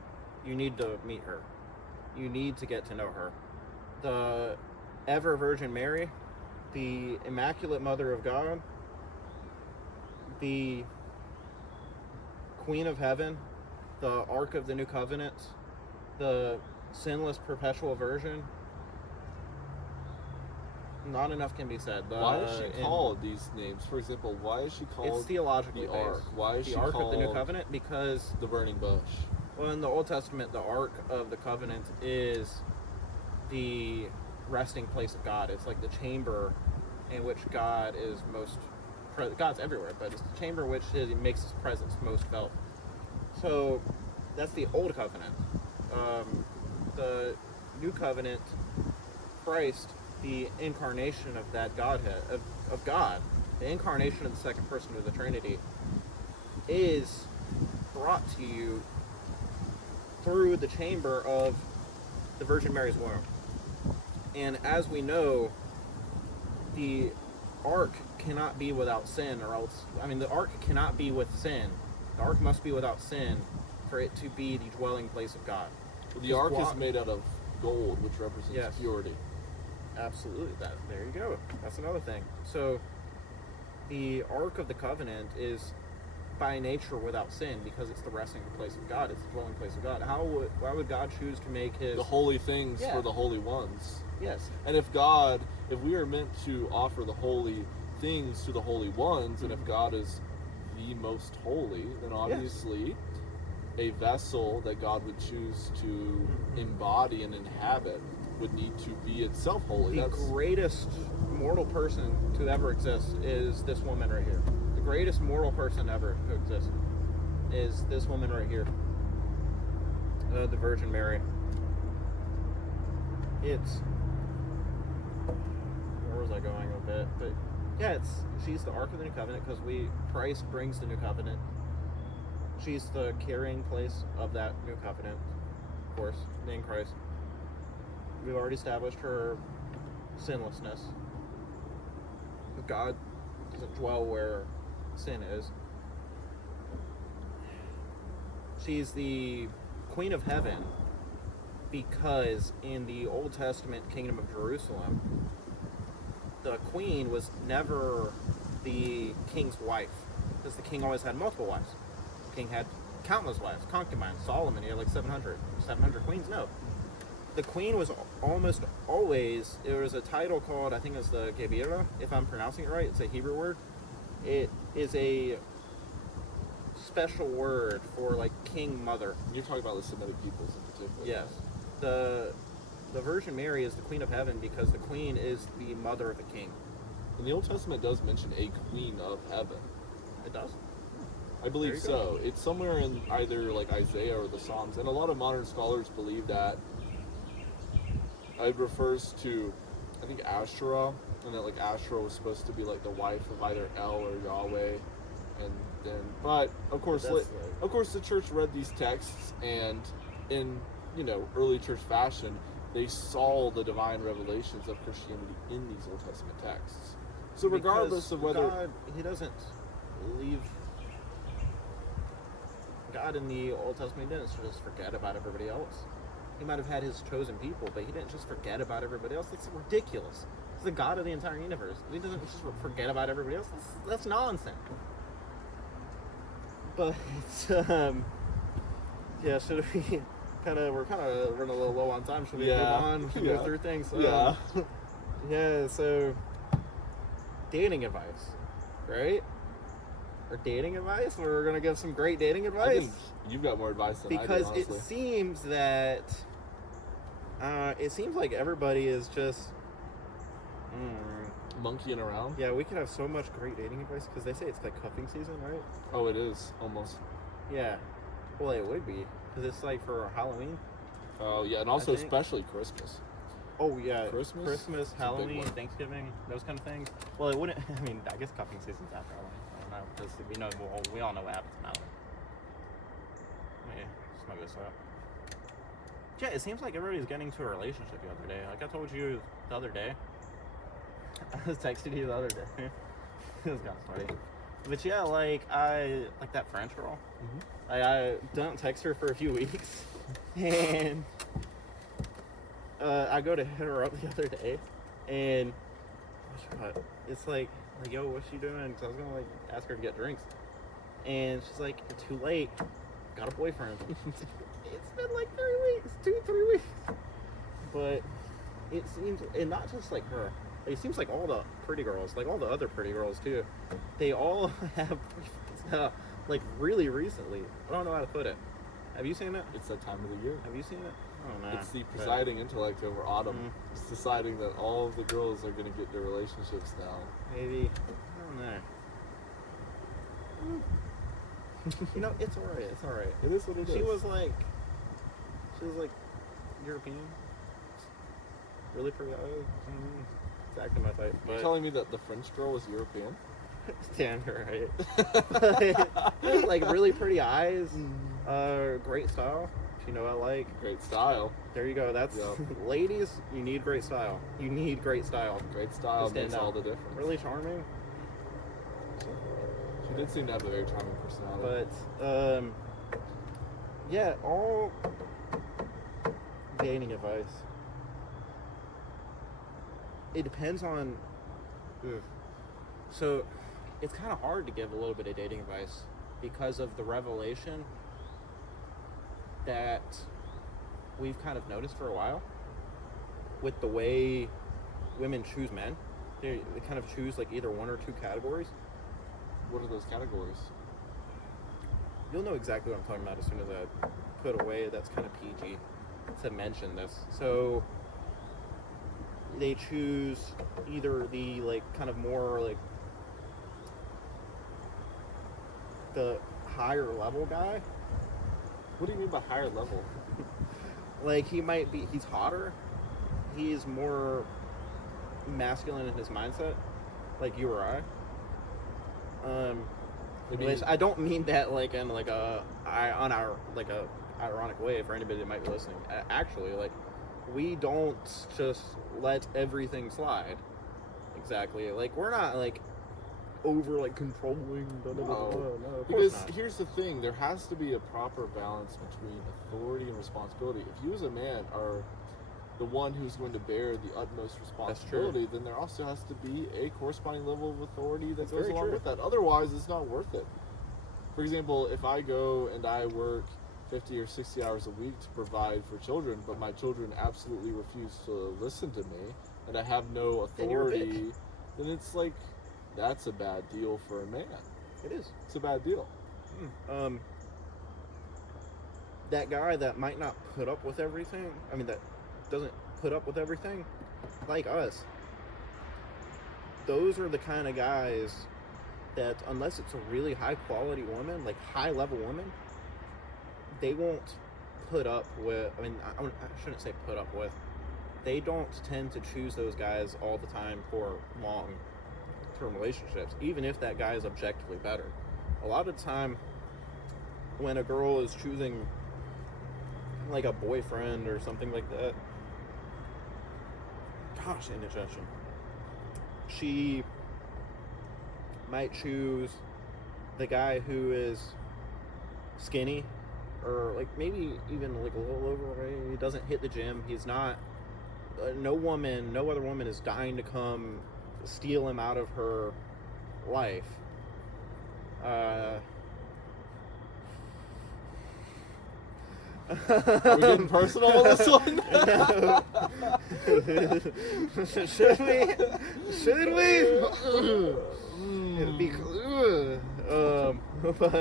you need to meet her. You need to get to know her. The ever Virgin Mary, the Immaculate Mother of God, the Queen of Heaven, the Ark of the New Covenant, the sinless perpetual Virgin. Not enough can be said. Why is she called these names? For example, why is she called It's theologically the based. Ark? Why is the she Ark called of the New Covenant? Because, the burning bush? well, in the Old Testament, the Ark of the Covenant is the resting place of God. It's like the chamber in which God is most... God's everywhere, but it's the chamber which makes his presence most felt. So, that's the Old Covenant. The New Covenant, Christ, the incarnation of that Godhead, of God, the incarnation of the second person of the Trinity, is brought to you through the chamber of the Virgin Mary's womb. And as we know, the ark cannot be without sin, or else, the ark cannot be with sin. The ark must be without sin for it to be the dwelling place of God. The ark is made out of gold, which represents purity. Absolutely. There you go. That's another thing. So, the Ark of the Covenant is by nature without sin because it's the resting place of God. It's the dwelling place of God. Why would God choose to make his... The holy things for the holy ones. Yes. And if we are meant to offer the holy things to the holy ones, and if God is the most holy, then obviously a vessel that God would choose to embody and inhabit would need to be itself holy. The greatest mortal person to ever exist is this woman right here. The greatest mortal person ever who exists is this woman right here. The Virgin Mary. Where was I going with it? But yeah, she's the Ark of the New Covenant because Christ brings the New Covenant. She's the carrying place of that New Covenant, of course, in Christ. We've already established her sinlessness. God doesn't dwell where sin is. She's the Queen of Heaven because in the Old Testament Kingdom of Jerusalem, the queen was never the king's wife because the king always had multiple wives. The king had countless wives, concubines. Solomon, he had like 700 queens. No. The queen was almost always, there was a title called, I think it's the Gebira, if I'm pronouncing it right. It's a Hebrew word. It is a special word for like king mother. You're talking about the Semitic peoples in particular. Yes. The Virgin Mary is the Queen of Heaven because the queen is the mother of the king. And the Old Testament does mention a queen of heaven. It does? I believe so. It's somewhere in either like Isaiah or the Psalms, and a lot of modern scholars believe that it refers to, I think, Asherah, and that like Asherah was supposed to be like the wife of either El or Yahweh, and then, but of course, the church read these texts, and in early church fashion, they saw the divine revelations of Christianity in these Old Testament texts. So regardless of whether God, he doesn't leave. God in the Old Testament didn't just forget about everybody else. He might have had his chosen people, but he didn't just forget about everybody else. That's ridiculous. He's the God of the entire universe. He doesn't just forget about everybody else. That's nonsense. But yeah, should we we're kind of running a little low on time. Should we move on? Should we go through things? Yeah. So dating advice, right? Or dating advice? We're gonna give some great dating advice. I think you've got more advice than I do, because honestly. it seems that like everybody is just monkeying around. Yeah, we could have so much great dating advice because they say it's like cuffing season, right? Oh, it is almost. Yeah. Well, it would be because it's like for Halloween. Oh yeah, and also especially Christmas. Oh yeah, Christmas, Halloween, Thanksgiving, those kind of things. Well, it wouldn't. I mean, I guess cuffing season's after Halloween. I don't know because we all know what happens in Halloween. Yeah, smoke this up. Yeah, it seems like everybody's getting into a relationship the other day. Like I told you the other day. I was texting you the other day. It was kind of funny. But yeah, like that French girl. Mm-hmm. I don't text her for a few weeks, and I go to hit her up the other day, and it's like yo, what's she doing? So I was gonna like ask her to get drinks, and she's like, too late, got a boyfriend. It's been like 3 weeks. But it seems, and not just like her. It seems like all the pretty girls, like all the other pretty girls too, they all have like really recently. I don't know how to put it. Have you seen it? It's that time of the year. Have you seen it? I don't know. It's the presiding intellect over autumn. Mm-hmm. It's deciding that all of the girls are going to get their relationships now. Maybe. I don't know. It's alright. It's alright. It is what it is. She was like European. Really pretty eyes. Exactly my type. You're telling me that the French girl was European? Damn right. Like really pretty eyes. Great style. You know what I like? Great style. There you go. That's ladies. You need great style. Great style makes all the difference. Really charming. She did seem to have a very charming personality. But yeah, all dating advice. It depends on. So, it's kind of hard to give a little bit of dating advice because of the revelation that we've kind of noticed for a while with the way women choose men. They kind of choose like either one or two categories. What are those categories? You'll know exactly what I'm talking about as soon as I put away that's kind of PG to mention this. So they choose either the like kind of more like the higher level guy. What do you mean by higher level? Like he's hotter, he's more masculine in his mindset, like you or I. Which I don't mean that like in like a ironic way for anybody that might be listening. Actually, like we don't just let everything slide. Exactly. Like we're not like over like controlling. No, because here's the thing: there has to be a proper balance between authority and responsibility. If you as a man are the one who's going to bear the utmost responsibility, then there also has to be a corresponding level of authority that goes along with that. Otherwise, it's not worth it. For example, if I go and I work 50 or 60 hours a week to provide for children, but my children absolutely refuse to listen to me, and I have no authority, then it's like, that's a bad deal for a man. It is. It's a bad deal. That guy that might not put up with everything, that doesn't put up with everything, like us, those are the kind of guys that, unless it's a really high quality woman, like high level woman, they won't put up with, I shouldn't say put up with, they don't tend to choose those guys all the time for long-term relationships, even if that guy is objectively better. A lot of the time, when a girl is choosing like a boyfriend or something like that, gosh, indigestion, she might choose the guy who is skinny, or like maybe even like a little overweight. He doesn't hit the gym. He's not. No other woman is dying to come steal him out of her life. Are we getting personal with this one? Should we? But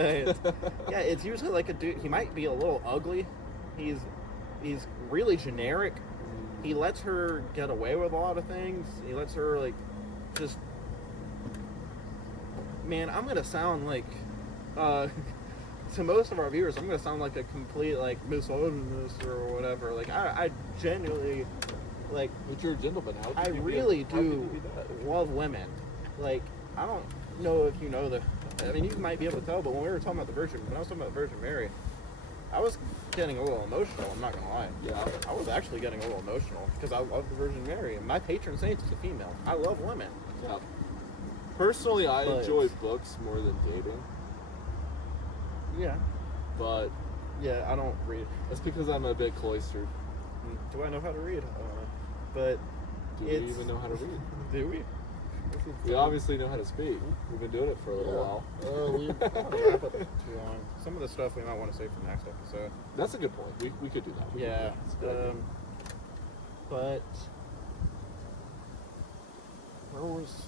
yeah, it's usually like a dude. He might be a little ugly. He's really generic. He lets her get away with a lot of things. He lets her like just. Man, I'm gonna sound like to most of our viewers, I'm gonna sound like a complete like misogynist or whatever. Like I genuinely like. But you're a gentleman. I really do love women. Like, I don't know if you know I mean, you might be able to tell, but when I was talking about the Virgin Mary, I was getting a little emotional. I'm not gonna lie. Yeah. I was actually getting a little emotional because I love the Virgin Mary, and my patron saint is a female. I love women. Yeah. Personally, I enjoy books more than dating. Yeah. But yeah, I don't read. That's because I'm a bit cloistered. Do I know how to read? But do we even know how to read? Do we? We obviously know how to speak. We've been doing it for a little while. Too long. Some of the stuff we might want to save for next episode. That's a good point. We could do that. Yeah. But where was?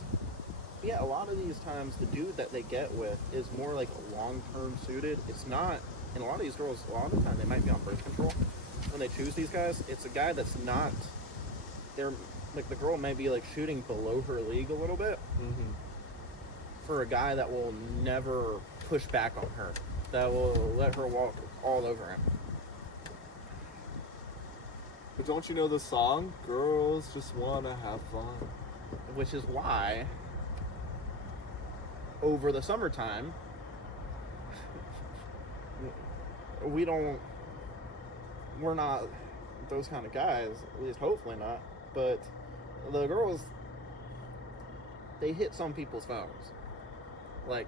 Yeah, a lot of these times the dude that they get with is more like long-term suited. It's not. And a lot of these girls, a lot of the time, they might be on birth control when they choose these guys. It's a guy that's not. They're like, the girl may be like shooting below her league a little bit. Mm-hmm. For a guy that will never push back on her, that will let her walk all over him. But don't you know the song? Girls just wanna have fun. Which is why, over the summertime, we're not those kind of guys, at least hopefully not, but the girls, they hit some people's phones. Like,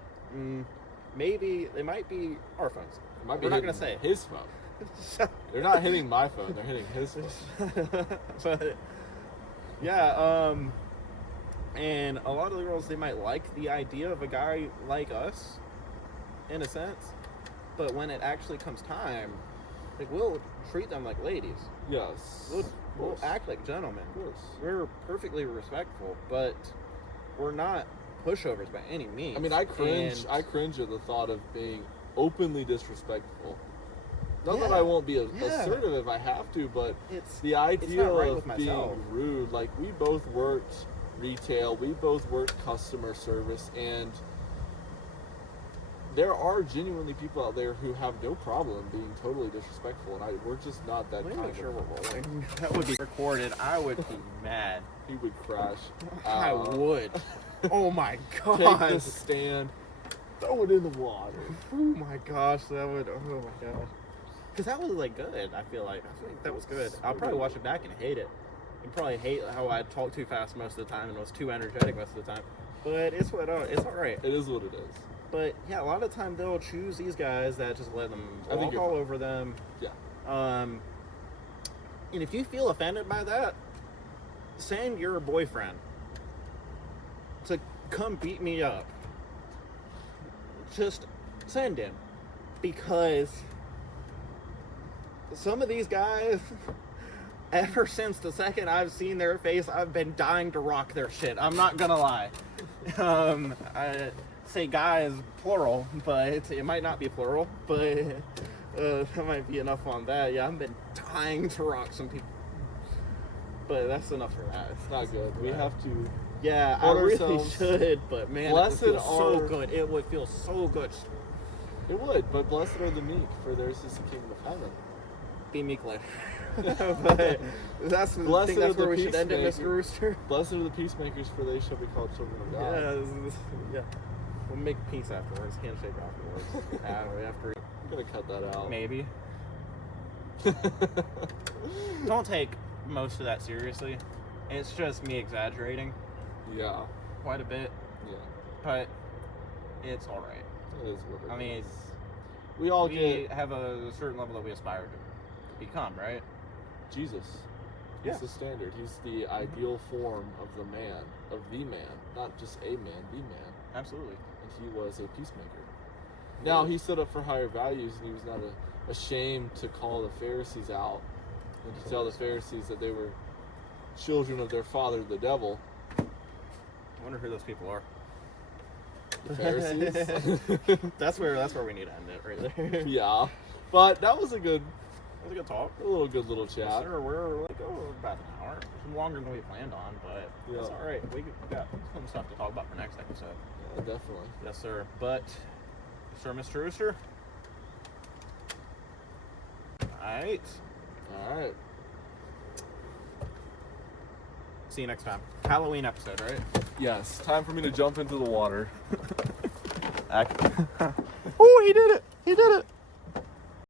maybe they might be our phones. We're not going to say his phone. They're not hitting my phone, they're hitting his phone. But, yeah, and a lot of the girls, they might like the idea of a guy like us, in a sense, but when it actually comes time, like, we'll treat them like ladies. Yes. We'll act like gentlemen. Of course. We're perfectly respectful, but we're not pushovers by any means. I mean, I cringe at the thought of being openly disrespectful. Not that I won't be assertive if I have to, but it's the idea of being myself. rude. Like, we both worked retail, we both worked customer service, and there are genuinely people out there who have no problem being totally disrespectful, and we're just not that kind of. Make sure we're rolling. That would be recorded. I would be mad. He would crash. I would. Oh my god. Take the stand, throw it in the water. Oh my gosh, that would. Oh my gosh. Because that was like good. I feel like that was good. I'll probably watch it back and hate it. And probably hate how I talk too fast most of the time and was too energetic most of the time. But it's all right. It is what it is. But yeah, a lot of the time they'll choose these guys that just let them walk all over them. Yeah. And if you feel offended by that, send your boyfriend to come beat me up. Just send him, because some of these guys, ever since the second I've seen their face, I've been dying to rock their shit. I'm not gonna lie. I say guys plural, but it might not be plural, but that might be enough on that. Yeah, I've been dying to rock some people, but that's enough for that. It's not good. We have to Yeah, I Order really ourselves- should, but man, it would Blessed feel so are- good. It would feel so good. It would, but blessed are the meek, for theirs is the kingdom of heaven. Be meek, like. But that's the Blessed thing. are That's the where we should end it, Mr. peacemakers. Rooster. Blessed are the peacemakers, for they shall be called children of God. Yeah. We'll make peace afterwards. Handshake afterwards. After. I'm gonna cut that out. Maybe. Don't take most of that seriously. It's just me exaggerating Yeah. quite a bit, Yeah. but it's all right. It is what it I mean, is. We all we get have a certain level that we aspire to become, right? Jesus. Yeah. He's the standard. He's the ideal form of the man, not just a man, the man. Absolutely. And he was a peacemaker. Now he stood up for higher values, and he was not ashamed to call the Pharisees out and to tell the Pharisees that they were children of their father, the devil. I wonder who those people are. The Pharisees. That's where we need to end it right there. Yeah, but that was a good, It was a good talk. good little chat. Yes, sir. We're like about an hour. It's longer than we planned on, but it's Yeah. all right. We got some stuff to talk about for next episode. Yeah, definitely. Yes, sir. But, sir, Mr. Rooster. All right. All right. See you next time. Halloween episode, right? Yes, time for me to jump into the water. Oh, he did it! He did it!